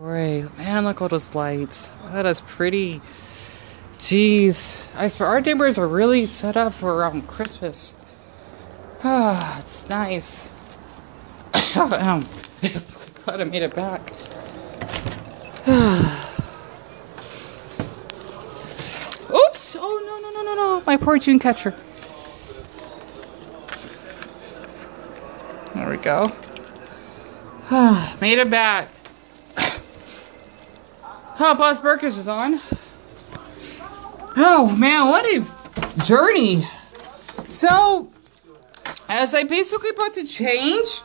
Great. Man, look at all those lights. That is pretty. Jeez. I swear, our neighbors are really set up for Christmas. Ah, it's nice. Glad I made it back. Oops! Oh, no. My poor June catcher. There we go. Made it back. Oh, Buzz Burkers is on. Oh, man, what a journey. So, as I basically about to change,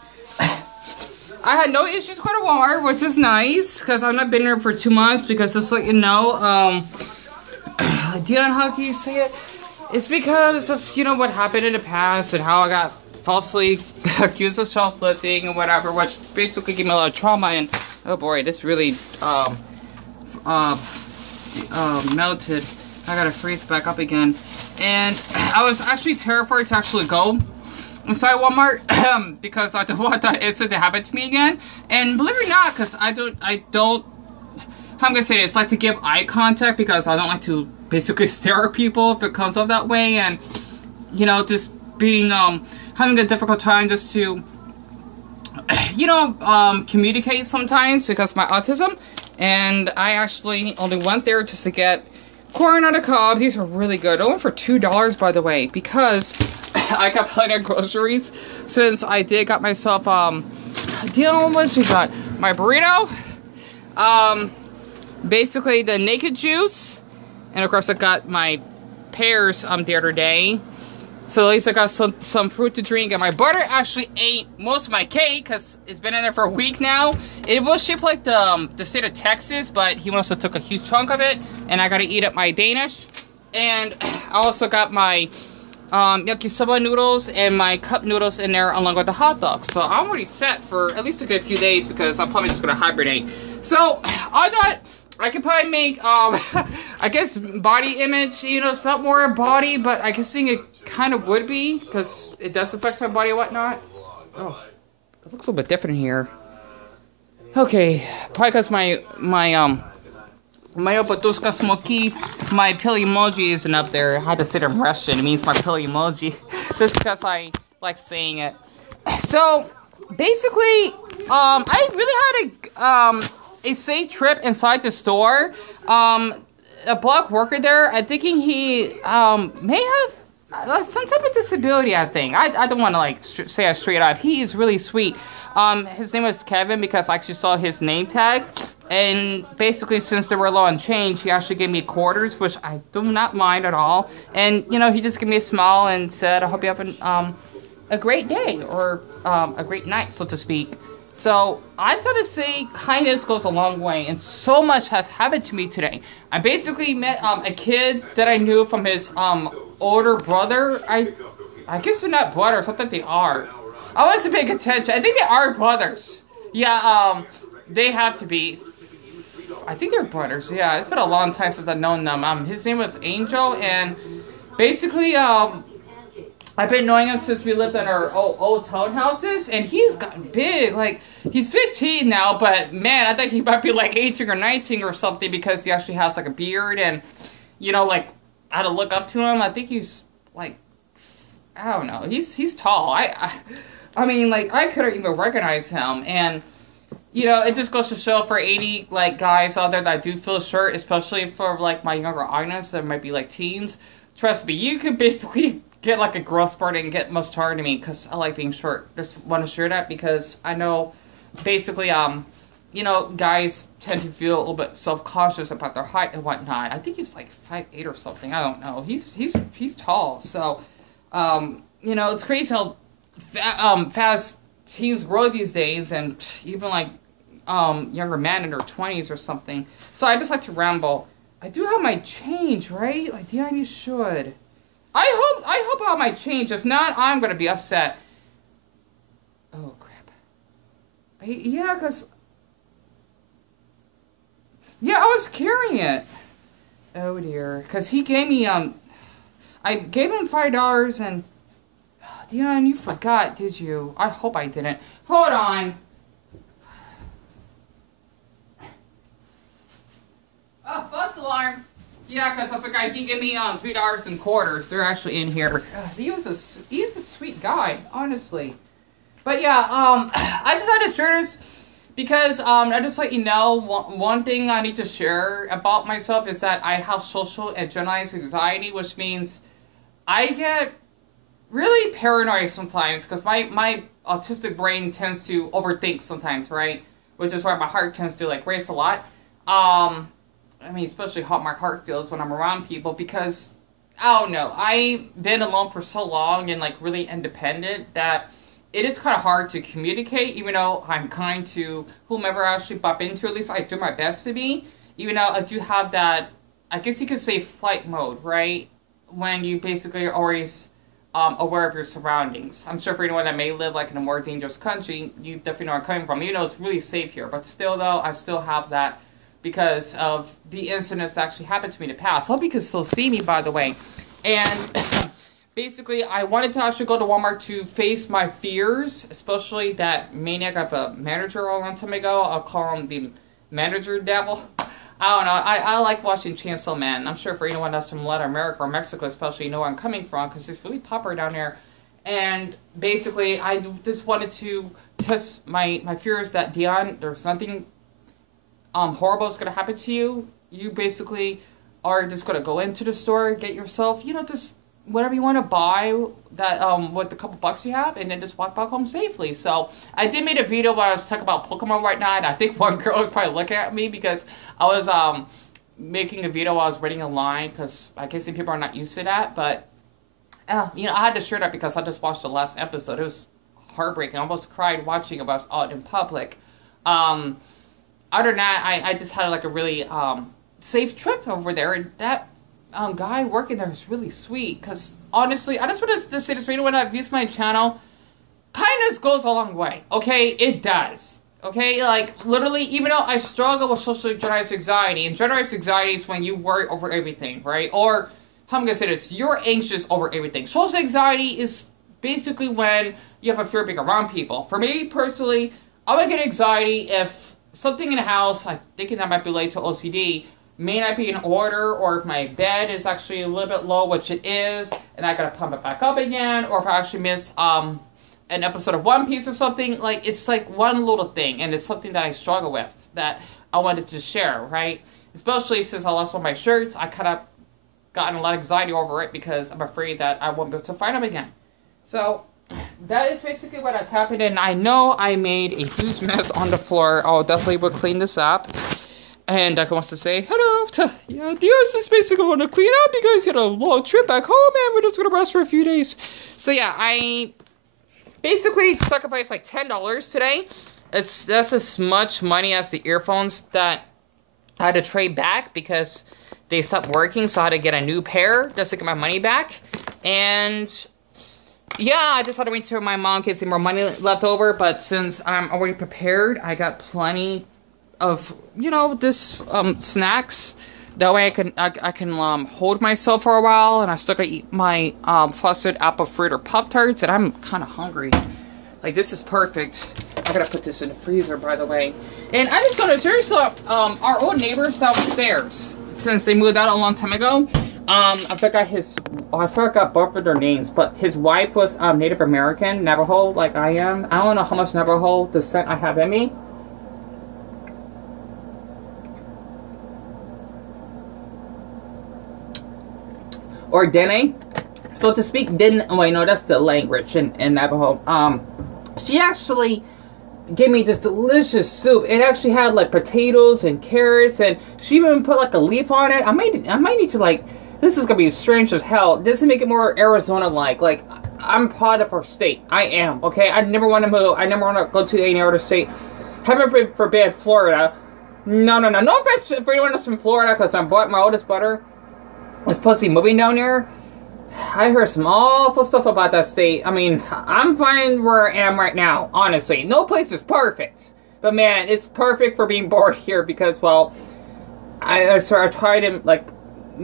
I had no issues going to Walmart, which is nice, because I've not been here for 2 months, because just like you know, Deon, how can you say it? It's because of, you know, what happened in the past, and how I got falsely accused of shoplifting and whatever, which basically gave me a lot of trauma, and, oh boy, this really, melted. I gotta freeze back up again. And I was actually terrified to actually go inside Walmart because I don't want that incident to happen to me again. And believe it or not, because I don't, how I'm gonna say this, like to give eye contact because I don't like to basically stare at people if it comes up that way. And, you know, just being, having a difficult time just to, you know, communicate sometimes because of my autism. And I actually only went there just to get corn on the cob. These are really good. Only for $2, by the way, because I got plenty of groceries since I did got myself, Deon, what she got? My burrito, basically the naked juice, and of course I got my pears, the other day. So at least I got some fruit to drink, and my butter actually ate most of my cake because it's been in there for a week now. It was shaped like the state of Texas, but he also took a huge chunk of it, and I got to eat up my Danish. And I also got my yakisoba noodles and my cup noodles in there along with the hot dogs. So I'm already set for at least a good few days because I'm probably just going to hibernate. So I thought I could probably make, I guess, body image, you know, it's not more body, but I can think it kind of would be, because it does affect my body and whatnot. Oh, it looks a little bit different here. Okay, probably because my opatuska smoky, my pill emoji isn't up there. I had to sit in Russian. It means my pill emoji. Just because I like saying it. So, basically, I really had a safe trip inside the store. A block worker there, I'm thinking he may have some type of disability, I think. I don't want to like say it straight up. He is really sweet. His name was Kevin because I actually saw his name tag. And basically, since they were low on change, he actually gave me quarters, which I do not mind at all. And, you know, he just gave me a smile and said, I hope you have a great day or a great night, so to speak. So, I thought to say kindness goes a long way, and so much has happened to me today. I basically met a kid that I knew from his older brother. I guess they're not brothers, I think they are. I wasn't paying attention. I think they are brothers. Yeah, they have to be. I think they're brothers, yeah. It's been a long time since I've known them. His name was Angel, and basically, I've been knowing him since we lived in our old townhouses, and he's gotten big. Like, he's 15 now, but man, I think he might be like 18 or 19 or something because he actually has like a beard, and, you know, like, I had to look up to him. I think he's like, I don't know, he's tall. I mean, like, I couldn't even recognize him, and, you know, it just goes to show for 80, like, guys out there that do feel short, especially for, like, my younger audience that might be, like, teens. Trust me, you could basically get, like, a growth spurt and get much taller than me, because I like being short. Just want to share that, because I know, basically, you know, guys tend to feel a little bit self-conscious about their height and whatnot. I think he's, like, 5'8" or something. I don't know. He's tall, so, you know, it's crazy how fast teens grow these days, and even, like, younger men in their 20s or something. So I just like to ramble. I do have my change, right? Like, Deon, you should. I hope I have my change. If not, I'm gonna be upset. Oh, crap. Yeah, because... Yeah, I was carrying it. Oh, dear. Because he gave me, I gave him $5 and... Deon, you forgot, did you? I hope I didn't. Hold on. Yeah, because I forgot he gave me $3 in quarters. They're actually in here. He's a sweet guy, honestly. But yeah, I just had to share this because I just let you know one thing I need to share about myself is that I have social and generalized anxiety, which means I get really paranoid sometimes because my autistic brain tends to overthink sometimes, right? Which is why my heart tends to like race a lot. I mean, especially how my heart feels when I'm around people because, I don't know, I've been alone for so long and, like, really independent that it is kind of hard to communicate, even though I'm kind to whomever I actually bump into. At least I do my best to be, even though I do have that, I guess you could say, flight mode, right? When you basically are always aware of your surroundings. I'm sure for anyone that may live, like, in a more dangerous country, you definitely know where I'm coming from. Even though it's really safe here, but still, though, I still have that because of the incidents that actually happened to me in the past. Hope you can still see me, by the way. And basically, I wanted to actually go to Walmart to face my fears, especially that maniac of a manager a long time ago. I'll call him the manager devil. I don't know. I like watching Chainsaw Man. I'm sure for anyone that's from Latin America or Mexico especially, you know where I'm coming from because it's really popular down there. And basically, I just wanted to test my fears that, Deon, there's nothing horrible is going to happen to you. You basically are just going to go into the store, get yourself, you know, just whatever you want to buy that with the couple bucks you have, and then just walk back home safely. So I did make a video where I was talking about Pokemon right now, and I think one girl was probably looking at me because I was making a video while I was waiting in line because I guess people are not used to that. But you know, I had to share that because I just watched the last episode. It was heartbreaking. I almost cried watching it, but I was out in public. Other than that, I just had like a really safe trip over there, and that guy working there is really sweet. Because honestly, I just want to say this for anyone that views my channel, kindness goes a long way. Okay, it does. Okay, like literally, even though I struggle with social generalized anxiety, and generalized anxiety is when you worry over everything, right? Or how I'm gonna say this, you're anxious over everything. Social anxiety is basically when you have a fear of being around people. For me personally, I would get anxiety if something in the house, I'm thinking that might be related to OCD, may not be in order, or if my bed is actually a little bit low, which it is, and I gotta pump it back up again, or if I actually missed an episode of One Piece or something, like, it's like one little thing, and it's something that I struggle with, that I wanted to share, right? Especially since I lost one of my shirts, I kind of gotten a lot of anxiety over it, because I'm afraid that I won't be able to find them again. So that is basically what has happened, and I know I made a huge mess on the floor. I'll definitely will clean this up. And Deca wants to say hello to, yeah, Dearies is basically going to clean up because he had a long trip back home and we're just going to rest for a few days. So yeah, I basically sacrificed like $10 today. That's as much money as the earphones that I had to trade back because they stopped working, so I had to get a new pair just to get my money back. And yeah, I just had to wait till my mom gets some more money left over, but since I'm already prepared, I got plenty of, you know, this snacks. That way I can hold myself for a while, and I still gotta eat my frosted apple fruit or Pop-Tarts, and I'm kind of hungry. Like, this is perfect. I gotta put this in the freezer, by the way. And I just noticed, there's our old neighbors downstairs, since they moved out a long time ago. I forgot both of their names, but his wife was Native American, Navajo, like I am. I don't know how much Navajo descent I have in me. Or Dene, so to speak. Wait, no, that's the language in Navajo. She actually gave me this delicious soup. It actually had like potatoes and carrots, and she even put like a leaf on it. I might need to, like, this is gonna be strange as hell. This will make it more Arizona-like. Like, I'm proud of our state. I am, okay? I never want to move. I never want to go to any other state. Heaven forbid Florida. No offense for anyone that's from Florida, because my oldest brother was supposed to be moving down there. I heard some awful stuff about that state. I mean, I'm fine where I am right now, honestly. No place is perfect. But man, it's perfect for being bored here because, well, I try to, like,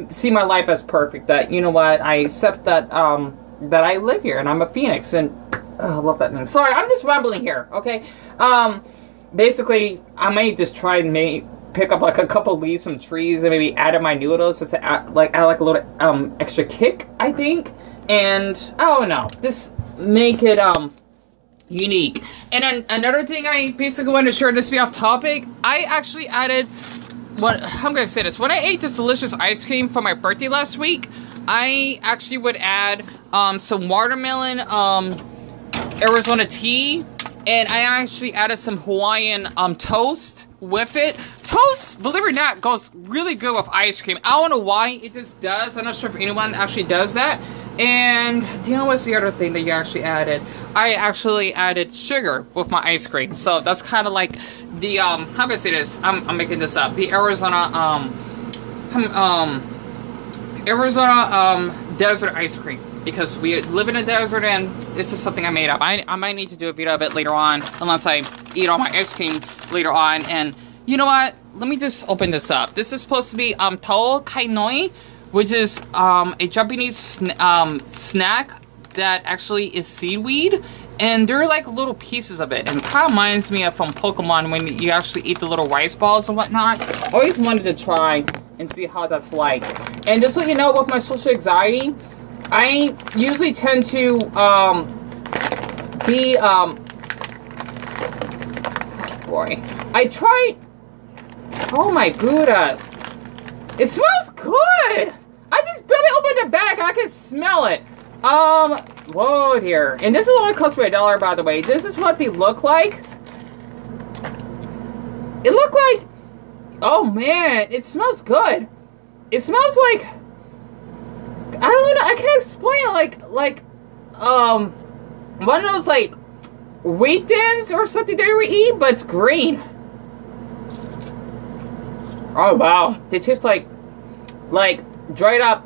see my life as perfect. That, you know what, I accept that, that I live here and I'm a Phoenix, and I love that name. Sorry, I'm just rambling here, okay? Basically, I may just try and pick up like a couple leaves from trees and maybe add in my noodles just to add like a little extra kick, I think. And I don't know, just make it unique. And then another thing I basically wanted to share, this be off topic, I actually added I'm gonna say this. When I ate this delicious ice cream for my birthday last week, I actually would add some watermelon Arizona tea, and I actually added some Hawaiian toast with it. Toast, believe it or not, goes really good with ice cream. I don't know why it just does. I'm not sure if anyone actually does that. And Deon, what's the other thing that you actually added? I actually added sugar with my ice cream. So that's kind of like the how can I say this? I'm making this up. The Arizona desert ice cream, because we live in a desert and this is something I made up. I might need to do a video of it later on, unless I eat all my ice cream later on. And you know what? Let me just open this up. This is supposed to be tau kainoi, which is a Japanese snack that actually is seaweed, and they're like little pieces of it, and it kind of reminds me of from Pokemon when you actually eat the little rice balls and whatnot. Always wanted to try and see how that's like. And just so you know, with my social anxiety, I usually tend to boy, I tried. Oh my Buddha, it smells good. I just barely opened the bag. I can smell it. Whoa here. And this will only cost me $1, by the way. This is what they look like. It looked like, oh man, it smells good. It smells like, I don't know, I can't explain it, like one of those like wheat thins or something that we eat, but it's green. Oh wow, they taste like dried up.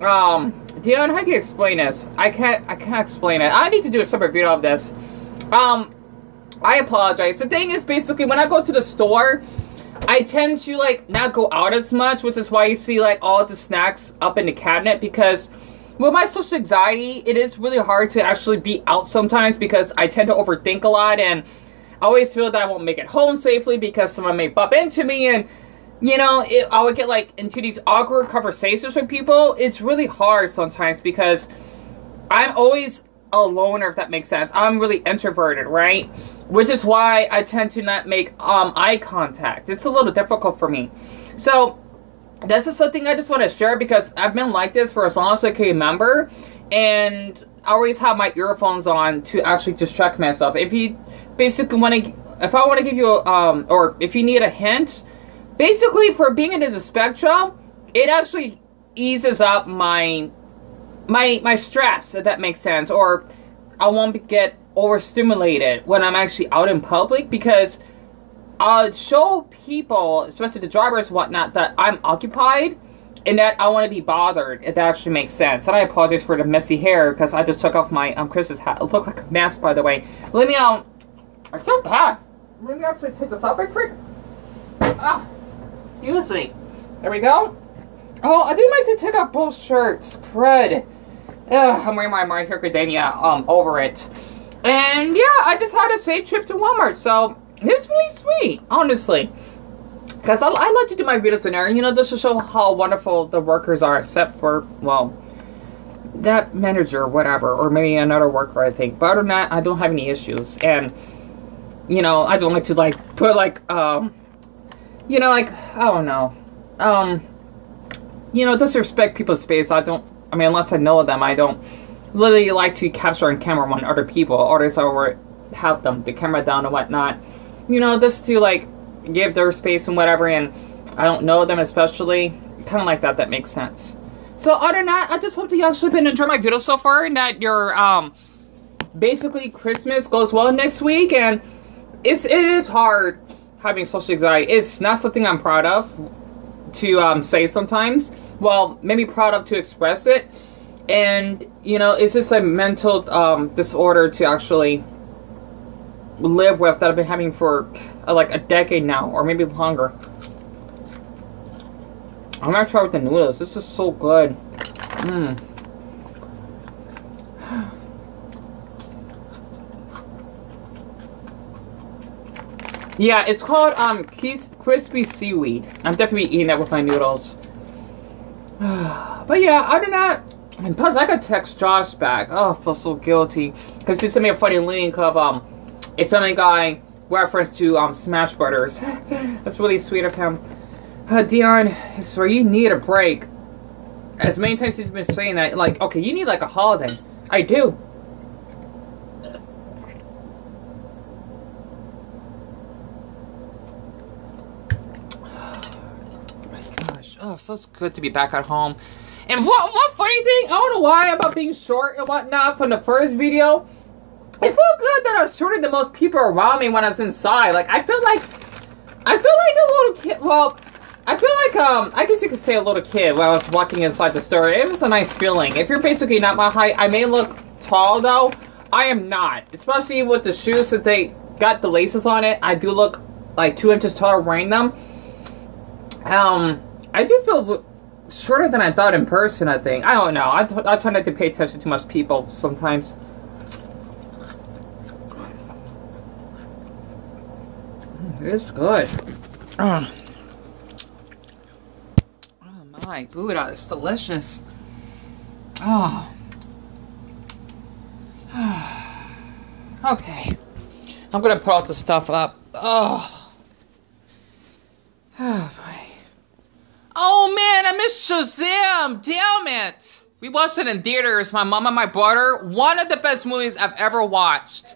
Deon, how can you explain this? I can't explain it. I need to do a separate video of this. I apologize. The thing is, basically, when I go to the store, I tend to like not go out as much, which is why you see like all the snacks up in the cabinet, because with my social anxiety, it is really hard to actually be out sometimes because I tend to overthink a lot, and I always feel that I won't make it home safely because someone may bump into me, and you know, I would get like into these awkward conversations with people. It's really hard sometimes because I'm always a loner, if that makes sense. I'm really introverted, right? Which is why I tend to not make eye contact. It's a little difficult for me. So this is something I just want to share because I've been like this for as long as I can remember, and I always have my earphones on to actually distract myself. If you basically want to, if I want to give you a, or if you need a hint, basically, for being into the spectrum, it actually eases up my stress, if that makes sense. Or I won't get overstimulated when I'm actually out in public, because I'll show people, especially the drivers and whatnot, that I'm occupied and that I want to be bothered, if that actually makes sense. And I apologize for the messy hair, because I just took off my Christmas hat. It looked like a mask, by the way. Let me, it's so bad. Let me actually take this off right quick. Ah. Excuse me. There we go. Oh, I think I might take out both shirts. Crud. Ugh, I'm wearing my My Hero Academia over it. And yeah, I just had a safe trip to Walmart, so it's really sweet, honestly. Because I like to do my videos in there, you know, just to show how wonderful the workers are, except for, well, that manager or whatever, or maybe another worker, I think. But other than that, I don't have any issues. And, you know, I don't like to, like, put, like, you know, like, I don't know, you know, disrespect people's space. I mean, unless I know them, I don't literally like to capture on camera on other people, or else I would have them, the camera down and whatnot, you know, just to, like, give their space and whatever, and I don't know them especially, kind of like that, that makes sense. So, other than that, I just hope that you actually been enjoying my video so far, and that your, basically, Christmas goes well next week, and it is hard having social anxiety. It's not something I'm proud of to say sometimes. Well, maybe proud of to express it. And, you know, it's just a mental disorder to actually live with that I've been having for like a decade now, or maybe longer. I'm gonna try with the noodles. This is so good. Mmm. Yeah, it's called crispy seaweed. I'm definitely eating that with my noodles. But yeah, other than that, and plus I could text Josh back. Oh, I feel so guilty because he sent me a funny link of a Family Guy reference to Smash Brothers. That's really sweet of him. Deon, so you need a break. As many times he's been saying that, like, okay, you need like a holiday. I do. Oh, it feels good to be back at home. And one funny thing, I don't know why about being short and whatnot from the first video. It felt good that I was shorter than most people around me when I was inside. Like, I feel like a little kid. Well, I feel like, I guess you could say a little kid when I was walking inside the store. It was a nice feeling. If you're basically not my height, I may look tall though. I am not. Especially with the shoes that they got the laces on it. I do look like 2 inches taller wearing them. I do feel shorter than I thought in person, I think. I don't know. I try not to pay attention to much people sometimes. It's good. Oh my Buddha, it's delicious. Oh. Okay. I'm gonna put all the stuff up. Oh. Oh boy. Oh man, I missed Shazam! Damn it! We watched it in theaters, my mom and my brother. One of the best movies I've ever watched.